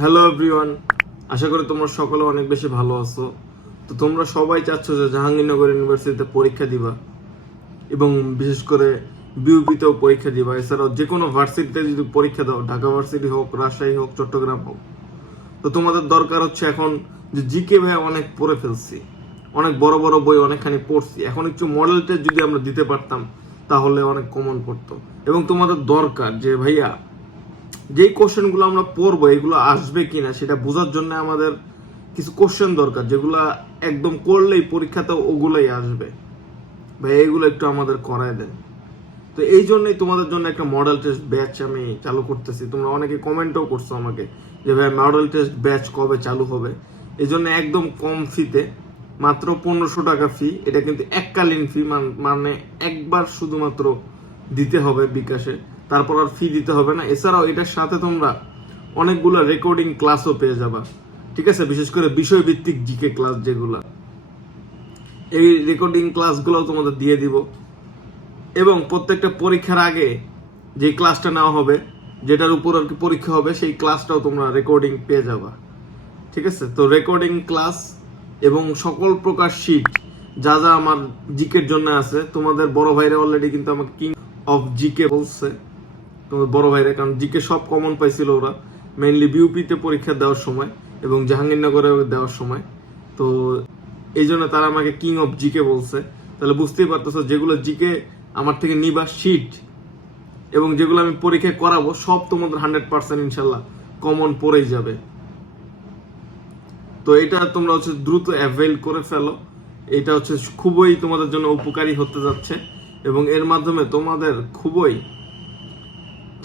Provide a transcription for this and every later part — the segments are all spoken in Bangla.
হ্যালো এভরিওয়ান, আশা করি তোমরা সকলে অনেক বেশি ভালো আছো। তো তোমরা সবাই চাচ্ছ যে জাহাঙ্গীরনগর ইউনিভার্সিটিতে পরীক্ষা দিবা এবং বিশেষ করে বিউপিতেও পরীক্ষা দিবা। এছাড়াও যে কোনো ভার্সিটিতে যদি পরীক্ষা দাও, ঢাকা ভার্সিটি হোক, রাজশাহী হোক, চট্টগ্রাম হোক, তো তোমাদের দরকার হচ্ছে এখন যে জিকে ভাই অনেক পড়ে ফেলছি, অনেক বড় বড় বই অনেকখানি পড়ছি, এখন একটু মডেল টেস্ট যদি আমরা দিতে পারতাম তাহলে অনেক কমন পড়তো। এবং তোমাদের দরকার যে ভাইয়া যেই কোশ্চেনগুলো আমরা পড়বো এগুলো আসবে কিনা সেটা বোঝার জন্য আমাদের কিছু কোশ্চেন দরকার, যেগুলো একদম করলেই পরীক্ষাতে ওগুলোই আসবে। ভাই এগুলো একটু আমাদের করায় দেন। তো এই জন্যই তোমাদের জন্য একটা মডেল টেস্ট ব্যাচ আমি চালু করতেছি। তোমরা অনেকে কমেন্টও করছো আমাকে যে ভাই মডেল টেস্ট ব্যাচ কবে চালু হবে। এই জন্য একদম কম ফিতে, মাত্র 1500 টাকা ফি। এটা কিন্তু এককালীন ফি, মানে একবার শুধুমাত্র দিতে হবে বিকাশে, তারপর আর ফি দিতে হবে না। এছাড়াও এটার সাথে তোমরা অনেকগুলো রেকর্ডিং ক্লাসও পেয়ে যাবা, ঠিক আছে? বিশেষ করে বিষয়ভিত্তিক জিকে ক্লাস যেগুলো, এই রেকর্ডিং ক্লাসগুলোও তোমাদের দিয়ে দিব। এবং প্রত্যেকটা পরীক্ষার আগে যে ক্লাসটা নেওয়া হবে, যেটার উপর আর কি পরীক্ষা হবে, সেই ক্লাসটাও তোমরা রেকর্ডিং পেয়ে যাবা, ঠিক আছে? তো রেকর্ডিং ক্লাস এবং সকল প্রকার শিট যা যা আমার জিকের জন্য আছে, তোমাদের বড় ভাইরা অলরেডি কিন্তু আমাকে কিং অফ জিকে বলছে, তোমাদের বড় ভাইরা, কারণ জিকে সব কমন পাইছিল ওরা মেইনলি বিউপিতে পরীক্ষা দেওয়ার সময় এবং জাহাঙ্গীরনগরে দেওয়ার সময়। তো এই জন্য তারা আমাকে কিং অফ জিকে বলছে। তাহলে বুঝতেই পারতেছো যেগুলো জিকে আমার থেকে নিবা শিট এবং যেগুলো আমি পরীক্ষায় করাবো সব তোমাদের 100% ইনশাল্লাহ কমন পড়েই যাবে। তো এটা তোমরা হচ্ছে দ্রুত অ্যাভেল করে ফেলো। এটা হচ্ছে খুবই তোমাদের জন্য উপকারী হতে যাচ্ছে এবং এর মাধ্যমে তোমাদের খুবই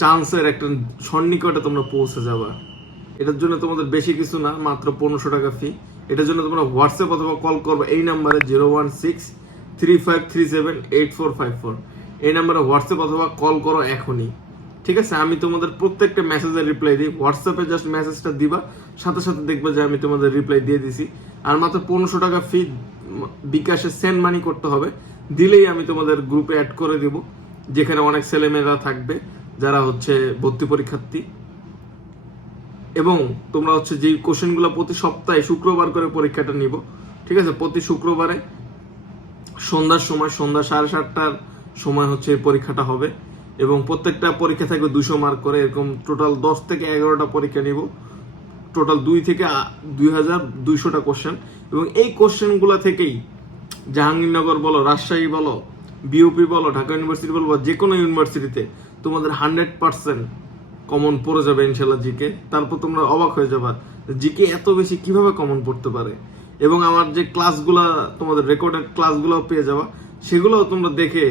চান্সের একটা সন্নিকটে তোমরা পৌঁছে যাবা। এটার জন্য তোমাদের বেশি কিছু না, মাত্র 1500 টাকা ফি। এটার জন্য তোমরা হোয়াটসঅ্যাপ অথবা কল করবে এই নাম্বারে 01635378454। এই নাম্বারে হোয়াটসঅ্যাপ অথবা কল করো এখনই, ঠিক আছে? আমি তোমাদের প্রত্যেকটা মেসেজের রিপ্লাই দিই। হোয়াটসঅ্যাপে জাস্ট মেসেজটা দিবা, সাথে সাথে দেখবে যে আমি তোমাদের রিপ্লাই দিয়ে দিছি। আর মাত্র 1500 টাকা ফি বিকাশে সেন্ড মানি করতে হবে, দিলেই আমি তোমাদের গ্রুপে অ্যাড করে দিব, যেখানে অনেক ছেলেমেয়েরা থাকবে যারা হচ্ছে ভর্তি পরীক্ষার্থী। এবং তোমরা হচ্ছে যে কোশ্চেনগুলো প্রতি সপ্তাহে শুক্রবার করে পরীক্ষাটা নিব, ঠিক আছে? প্রতি শুক্রবারে সন্ধ্যার সময়, সন্ধ্যা 7:30টার সময় হচ্ছে এই পরীক্ষাটা হবে এবং প্রত্যেকটা পরীক্ষা থাকবে 200 মার্ক করে। এরকম টোটাল 10 থেকে 11টা পরীক্ষা নিব, টোটাল 2 থেকে 2200টা কোশ্চেন। এবং এই কোশ্চেনগুলো থেকেই জাহাঙ্গীরনগর বলো, রাজশাহী বলো, বিউপি বলো, ঢাকা ইউনিভার্সিটি বলো, বা যে কোনো ইউনিভার্সিটিতে তোমাদের 100% কমন পড়ে যাবে ইনশাল্লাহ জিকে। তারপর তোমরা অবাক হয়ে যাবা জিকে এত বেশি কিভাবে কমন পড়তে পারে। এবং আমার যে ক্লাসগুলা, তোমাদের রেকর্ডেড ক্লাসগুলো পেয়ে যাবা, সেগুলোও তোমরা দেখে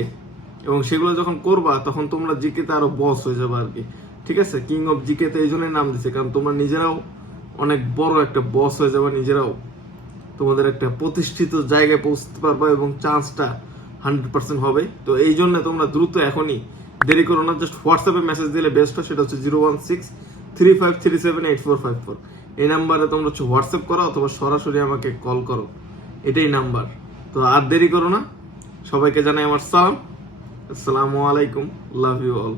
এবং সেগুলো যখন করবা তখন তোমরা জিকেতে আরো বস হয়ে যাবে আর কি, ঠিক আছে? কিং অফ জিকেতে এই জন্যই নাম দিছে, কারণ তোমরা নিজেরাও অনেক বড় একটা বস হয়ে যাবে, নিজেরাও তোমাদের একটা প্রতিষ্ঠিত জায়গায় পৌঁছতে পারবা এবং চান্সটা 100% হবে। তো এই জন্য তোমরা দ্রুত এখনই, দেরি করো না, জাস্ট হোয়াটসঅ্যাপে মেসেজ দিলে বেস্ট হয়। সেটা হচ্ছে 01635378454। এই নাম্বারে তোমরা হচ্ছে হোয়াটসঅ্যাপ করো অথবা সরাসরি আমাকে কল করো, এটাই নাম্বার। তো আর দেরি করো না, সবাইকে জানাই আমার সালাম, আসসালামু আলাইকুম, লাভ ইউ অল।